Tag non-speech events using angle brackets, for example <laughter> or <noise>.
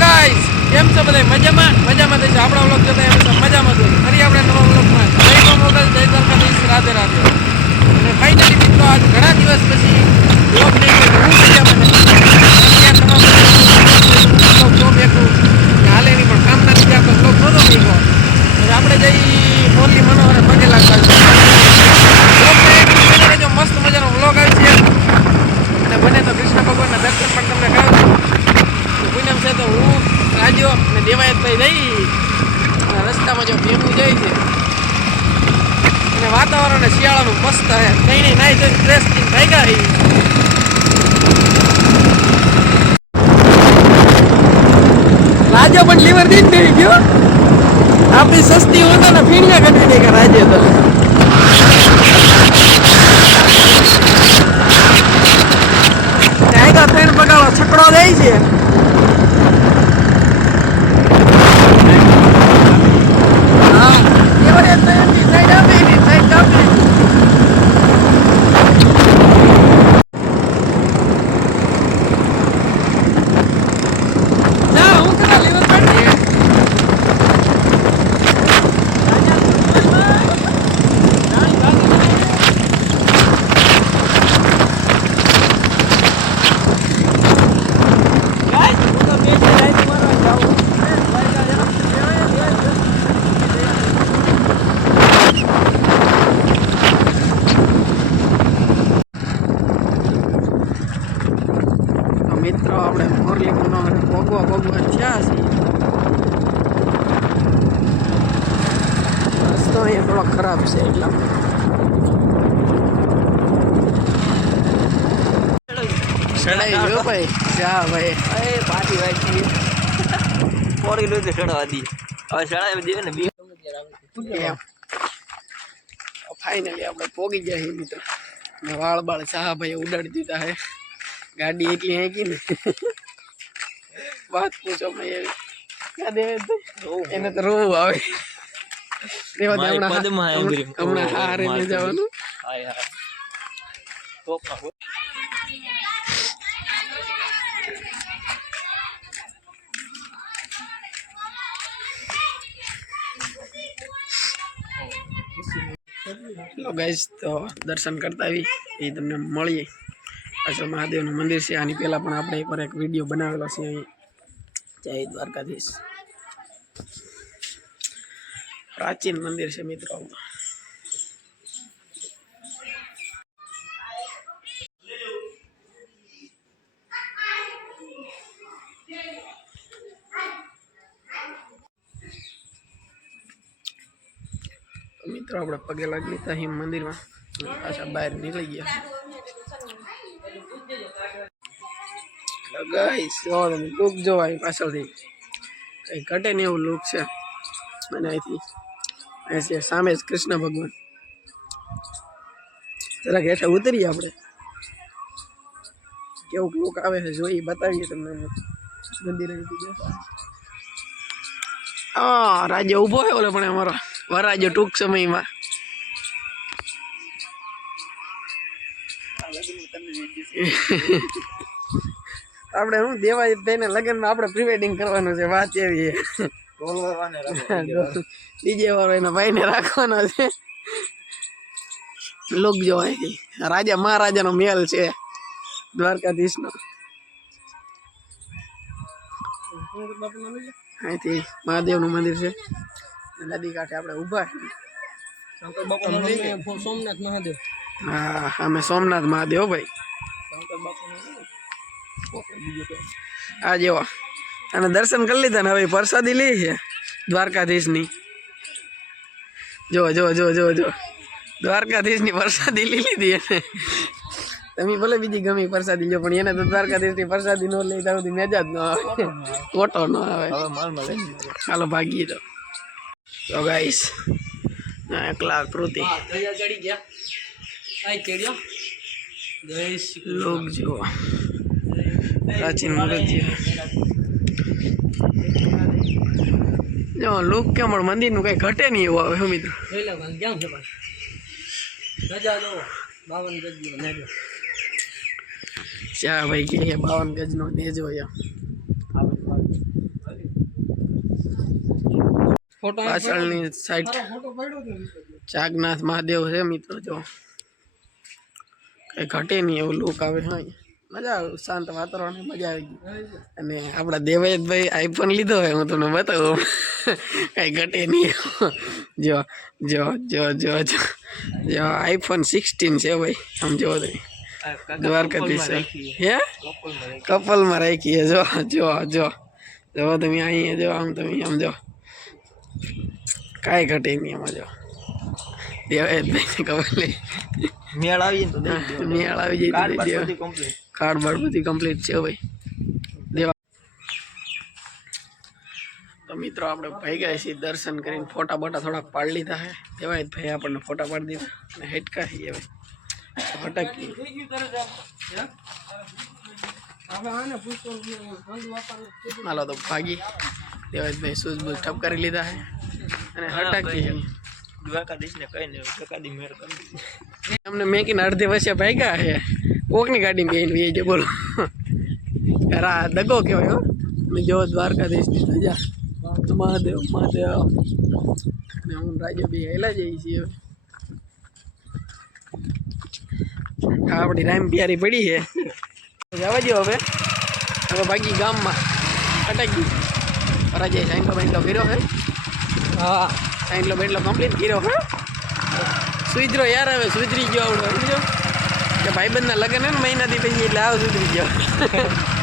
Guys કેમ છો બધા? મજામાં? મજામાં થઈ આપણા વ્લોગ જોતા એમ તો મજામાં જોઈએ ફરી આપણે નવા વ્લોગમાં જય મા મોગલ, જય દ્વારકાધીશ, રાધે રાધે. અને ફાઇનલી મિત્રો, આજ ઘણા દિવસ પછી વ્લોગ નહીં, હું મજામાં નથી અત્યારે નવા વ્લોગ એકલું હાલે નહીં પણ કામના લીધે આપણે વ્લોગ નહોતો ભેગો હવે આપણે જઈ મોરલી મનોહરે પગે લાગવા છે વ્લોગમાં એક જો મસ્ત મજાનો વ્લોગ આવી છે અને બને તો કૃષ્ણ ભગવાનના દર્શન પણ તમને કરાવું પૂનમ છે તો હું રાજો અને દેવાયતભાઈ જઈ અને રસ્તામાં જો ભીમું જાય છે અને વાતાવરણ ને શિયાળાનું મસ્ત છે કઈ નહીં નાઈ તો ડ્રેસ થઈ ગઈ રાજા પણ લીવર દીધ કરી ગયો. આપણી સસ્તી હોય ને ફીણિયા કાઢી કે રાજે તો ટાઈગર ટ્રેન પગાડો છકડો જાય છે હા એ વડે ટ્રેનની સાઈડ આપે એની સાઈડ આપે જા હું કરા લીવર કાઢી તો મિત્રો આપણે મોરલી મનોહર ભોગવા ભોગવા થયા છીએ. રસ્તો અહીંયા થોડો ખરાબ છે એટલા. ગયો ભાઈ જા ભાઈ એ પાટી વાગી. પોડી લો તો ચડવા દી હવે ચડાવી દે ને બી ફાઇનલી આપણે પોગી ગયા મિત્રો. વાળ બાળ ચા ભાઈ ઉડાડી દીધા હે ગાડી એકલી હેકી ને વાત પૂછો ભાઈ એવી કા દેવેશભાઈ? એને તો રોવું આવે રેવા દે, મારી હમણાં પદમાં હા- એમ કરી. હમણાં ઓહો, હારે મારી નહીં જવાનું હાય હાય ટોપમાં હો. હેલો ગાઈસ તો દર્શન કરતા આવી એ તમને મળીએ પાછળ મહાદેવનું મંદિર છે. આની પહેલાં પણ આપણે એકવાર એક વીડિયો બનાવેલો છે. અહીં જય દ્વારકાધીશ. પ્રાચીન મંદિર છે મિત્રો. તો મિત્રો, આપણે પગે લાગી લીધા હિમ મંદિરમાં. અને પાછા બહાર નીકળી ગયા. ગાઈસ, જો તમે લુક જોવા અહીં પાછળથી. કંઈ ઘટે ને એવું લુક છે. અને અહીંથી, અહીં છે સામે જ કૃષ્ણ ભગવાન. જરાક હેઠે ઉતરીએ આપણે. કેવું લુક આવે છે જોઈ બતાવીએ તમને મંદિર હા રાજ્ય ઊભો છે ઓલો પણ અમારો. વરાજો ટૂંક સમયમાં. આપણે શું દેવાય ભાઈને લગ્નમાં આપણે પ્રી વેડિંગ કરવાનું છે વાત એવી ડીજે વાળો એના ભાઈને રાખવાનો છે. લોક જોવાય રાજા મહારાજાનો મેલ છે દ્વારકાધીશનો. અહીંથી મહાદેવનું મંદિર છે. નદી કાંઠે આપણે ઊભા છીએ. સોમનાથ મહાદેવ. હા અમે સોમનાથ મહાદેવ ભાઈ. આ જેવો અને દર્શન કરી લીધા ને હવે પ્રસાદી લઈ છે દ્વારકાધીશની. જો જો જો જો જો. દ્વારકાધીશની પ્રસાદી લઈ લીધી એને. તમે ભલે બીજી ગમી પ્રસાદી લો પણ એને તો દ્વારકાધીશની પ્રસાદી ન લઈ ત્યાં સુધી મેજા જ ન આવે. ઓટો ન આવે. ચાલો ભાગીએ તો. તો ગાઈસ એકલા કૃતિ. ચડી ગયા. ચડ્યો. જય લોક જુઓ. પ્રાચીન મૂર્તિઓ જો લોક કેમ પણ મંદિરનું કઈ ઘટે નહીં એવું આવે મિત્રો. ગજનો ચા ભાઈ કે બાવન ગજનો નેજો એમ ફોટો પાછળની સાઈડ ચાગનાથ મહાદેવ છે મિત્રો જો. કઈ ઘટે નહીં એવું લુક આવે હા. મજા આવે શાંત વાતાવરણ મજા આવી ગઈ. અને આપણા દેવાયતભાઈ આઈફોન લીધો હોય હું તમને બતાવું. કઈ ઘટે નહીં. જો જો જો જો જો. જો આઈફોન સિક્સટીન છે ભાઈ આમ જો દ્વારકાધીશ. હે? કપલમાં રાખીએ. જો જો જો. જો તમે અહીંયા જો આમ તમે આમ જો. કાંઈ ઘટે નહીં એમાં જો. દેવાયતભાઈને નહીં. મેળ આવી. નિહાળ આવી જાય કાર્ડ તો બધી કમ્પ્લીટ છે ભાઈ દેવા તો મિત્રો આપણે ભાઈ ગયા છીએ દર્શન કરીને ફોટા બોટા થોડાક પાડી લીધા છે દેવાય ભાઈ આપણને ફોટા પાડી દીધા અને હેટકા છીએ હવે. ફટાકી હાલો તો ભાગી. દેવાય ભાઈ શૂઝ બૂઝ ઠપ કરી લીધા છે અને હટાકી દ્વારકાધીશ ને કઈ નહીં દ્વારકાધી મેળ કરી અમને મેકીને અડધે વર્ષે ભાગ્યા છે કોકની ગાડી બેન વે છે બોલો. રા દગો કહેવાય હો. જો દ્વારકાધીશની ધજા મહાદેવ મહાદેવ. ને હું રાજ્ય બી હેલા જઈએ છીએ આપણી રામ પ્યારી પડી છે. જવા દો હવે. હવે ભાગી ગામમાં અટકી પરાજય સાંકલો બાંકલો કર્યો હે હા. સાંકલો બેટલો કમ્પ્લીટ કર્યો હે સુઈજરો યાર હવે સુઈજરી ગયો આવડો સમજો? ભાઈબંધના લગ્ન ને મહિનાથી પછી એટલે આવ સુધરી ગયો. <laughs>